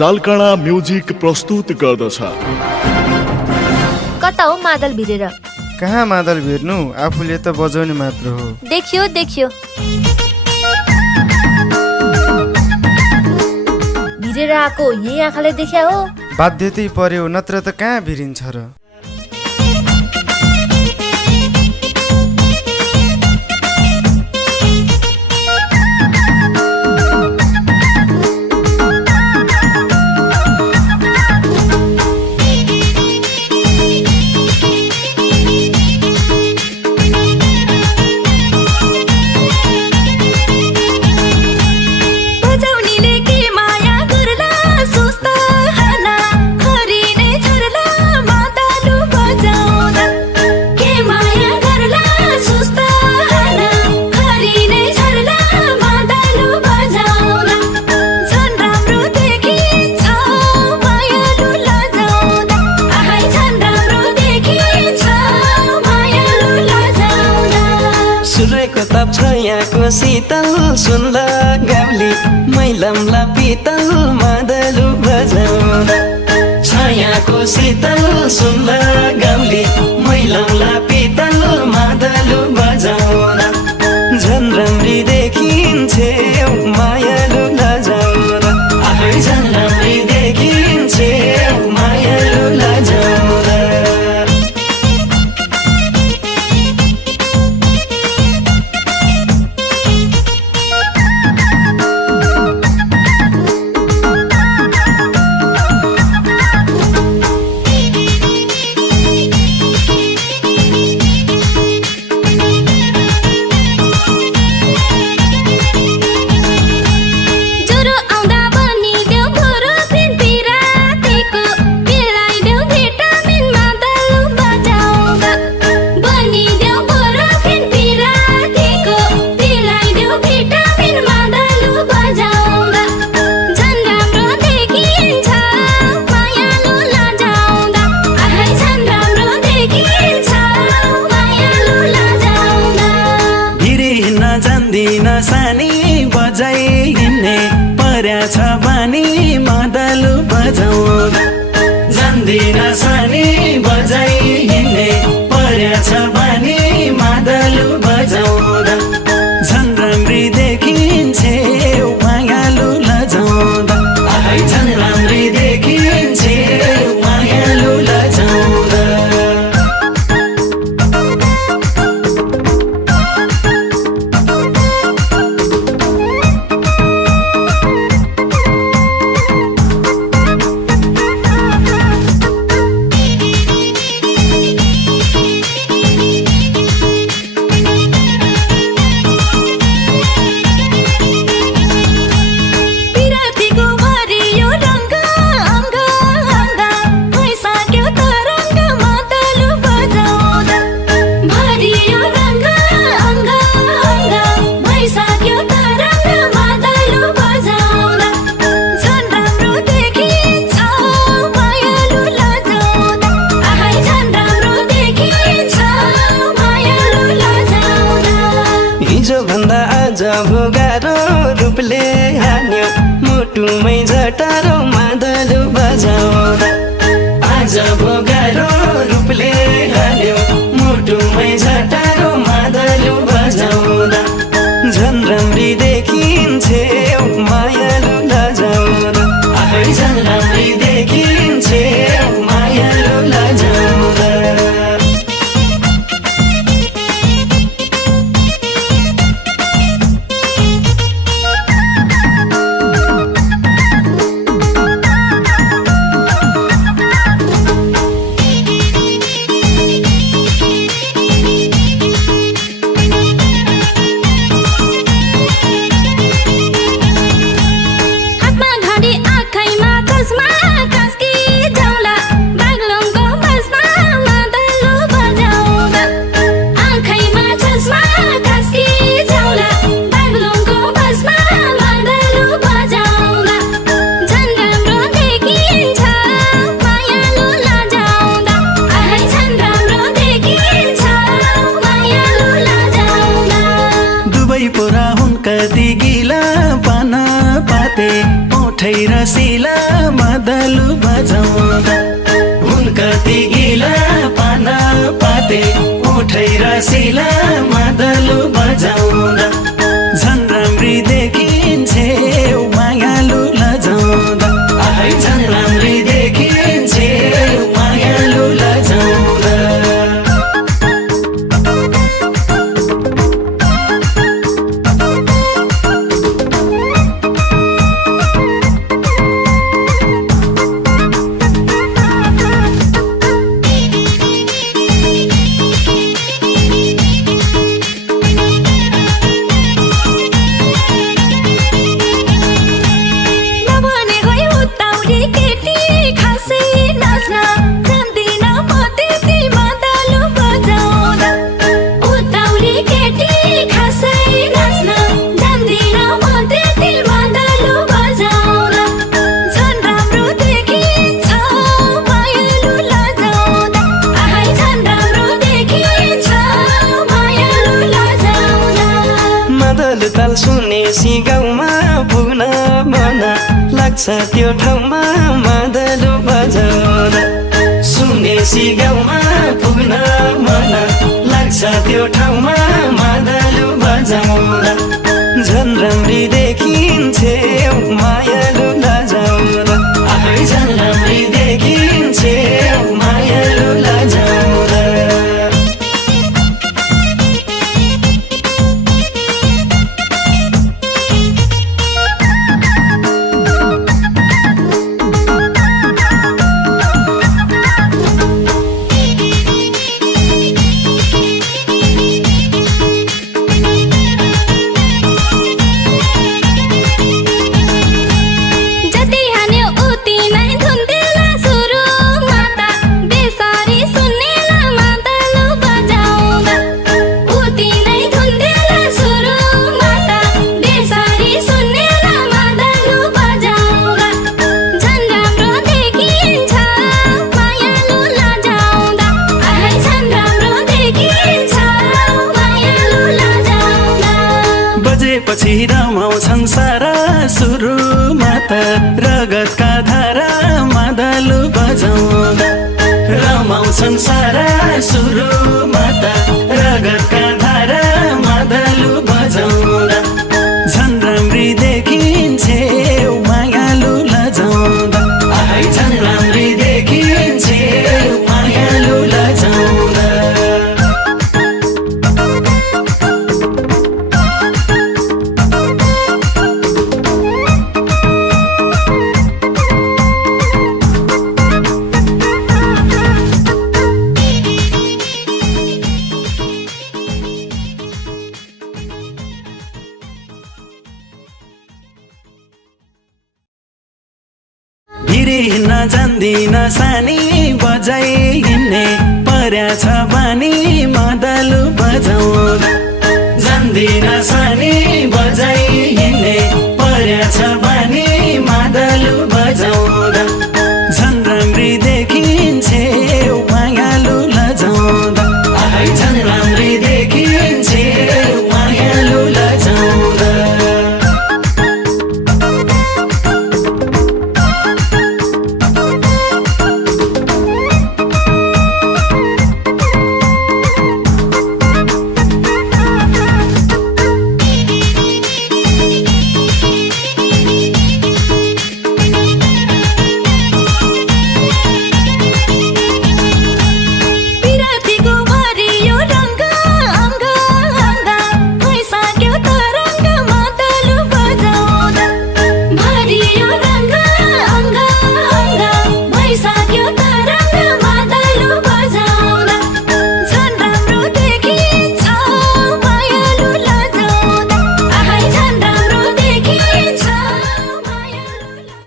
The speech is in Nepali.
जालकाँडा म्युजिक प्रस्तुत गर्दछ। कता हो मादल भिरेर? कहाँ मादल भिर्नु, आफूले त बजाउने मात्र हो। देखियो देखियो भिरेर आएको यही आँखाले देख्या हो। बाध्यतै पर्यो, नत्र त कहाँ भिरिन्छ र। शीतल सुनल गाउली मैलमला पितल मादलु बजाउँदा। छायाको शीतल सुनल गाउली मैलमला पितल मादलु बजाउँदा। झन् राम्री देखिन्छे मायालु लजाउँदा। आफै झन् राम्री देखिन्छे मायालु लजाउँदा। सानी बजाइ हिँड्ने पर्या छ बानी मादलु बजाउँदा। जान्दिन सानी बजाइ हिँड्ने पर्या छ बानी मादलु बजाउँदा। झन् राम्री देखिन्छे मायालु लजाउँदा। आफै झन् राम्री देखिन्छे मायालु लजाउँदा। भोगारो रूपले हान्यो मुटुमै झटारो मादलु बजाउँदा। आज भोगारो रूपले हान्यो मुटुमै झटारो मादलु बजाउँदा। झन् राम्री देखिन्छे मायालु लजाउँदा। आफै झन् राम्री देखिन्छे मायालु लजाउँदा। बजाउँदा हुन कति गिला पाना पाते उठेर सिला मादलु बजाउँदा झन् राम्री देखिन्छे मायालु लजाउँदा आहै झन् राम्री देखिन्छे मायालु लजाउँदा ताल सुनेसी गाउँमा पुग्न मन लाग्छ त्यो ठाउँमा मादलु बजाउँदा सुनेसी गाउँमा पुग्न मन लाग्छ त्यो ठाउँमा मादलु बजाउँदा झन् राम्री देखिन्छे मायालु लजाउँदा आहै झन् राम्री देखिन्छे मायालु लजाउँदा पछि रमाउँछन् सारा सुरुमा त रगतका धारा मादलु बजाउँदा रमाउँछन् सारा सुरुमा त रगतका धारा मादलु बजाउँदा झन् राम्री देखिन्छे मायालु लजाउँदा आहै झन् राम्री देखिन्छे मायालु लजाउँदा हिँड्न जान्दिन सानी बजाइ हिँड्ने पर्या छ बानी मादलु बजाउँदा जान्दिन सानी बजाइ हिँड्ने पर्या छ बानी मादलु